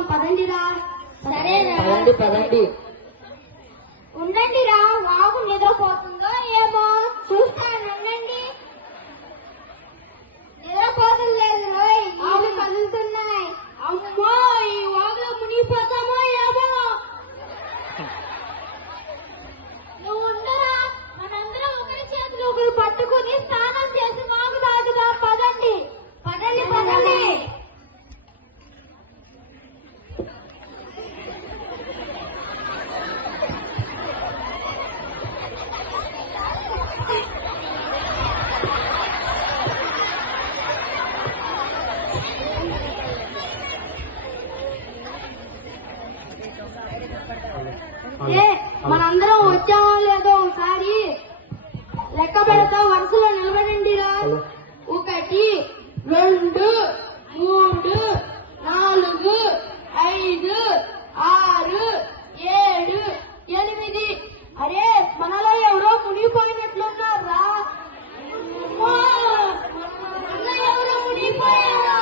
నిద్రపోదాం పదండిరా. సరేరా. పదండి పదండి. ఉండండిరా, వాగు నిద్రపోతుందో ఏమో చూస్తానండి. నిద్రపోతుంది లేదు రోయ్, నీళ్లు కదులుతున్నాయి. అమ్మో, ఈ వాగులో మునిగిపోతామో ఏమో. నువ్వు ఉండరా, మనందరం ఒకరి చేతులు ఒకరు పట్టుకుని స్నానం చేసి వాగు తాగుదాం పదండి. పదండి పదండి. మనందరం వచ్చామో లేదో ఒకసారి లెక్క పెడతాం. వరుసలో నిలబడండిరా. 1 2 3 4 5 6 7 8. అరే, మనలో ఎవరో మునిగిపోయినట్లున్నారా? మనలో ఎవరో మునిగిపోయారా?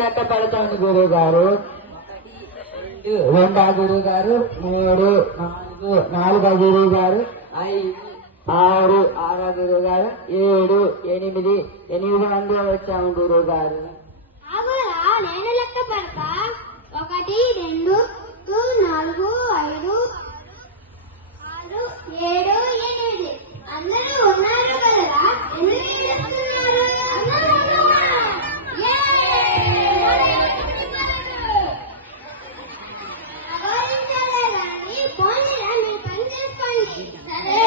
లెక్క పెడతాను గురువు గారు. 2 గురువు గారు, 3 4 గురువు గారు, 5 6 గురువు గారు, 7 8 మంది వచ్చాము గురువు గారు. నేను లెక్క పెడతా. 1 2 4 5 6 7 8. అందరూ ఉన్నారు కదరా, ఎందుకు ఏడుస్తున్నారు? పోనీరా, మీ పని చేసుకోండి. సరే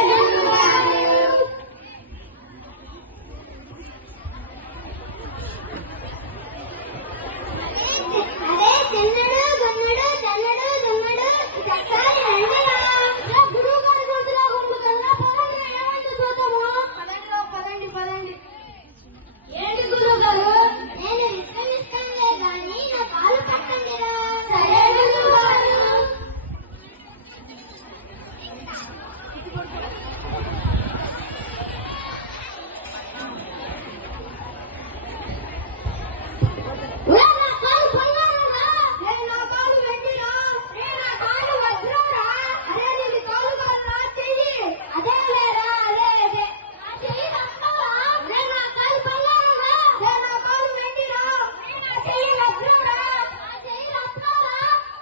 అదే తిన్నడు గన్నడు తన్నడు దున్నడు చక్కని రండిరా. గురువు గారి గుర్తులో గుంపుకల్లా పదండి, ఏమంటూ చూద్దాము. పదండి పదండి. ఏంటి గురువు గారు? నేను విశ్రమిస్తానులే గాని నా కాలు పట్టండిరా. సరే గురువు గారు.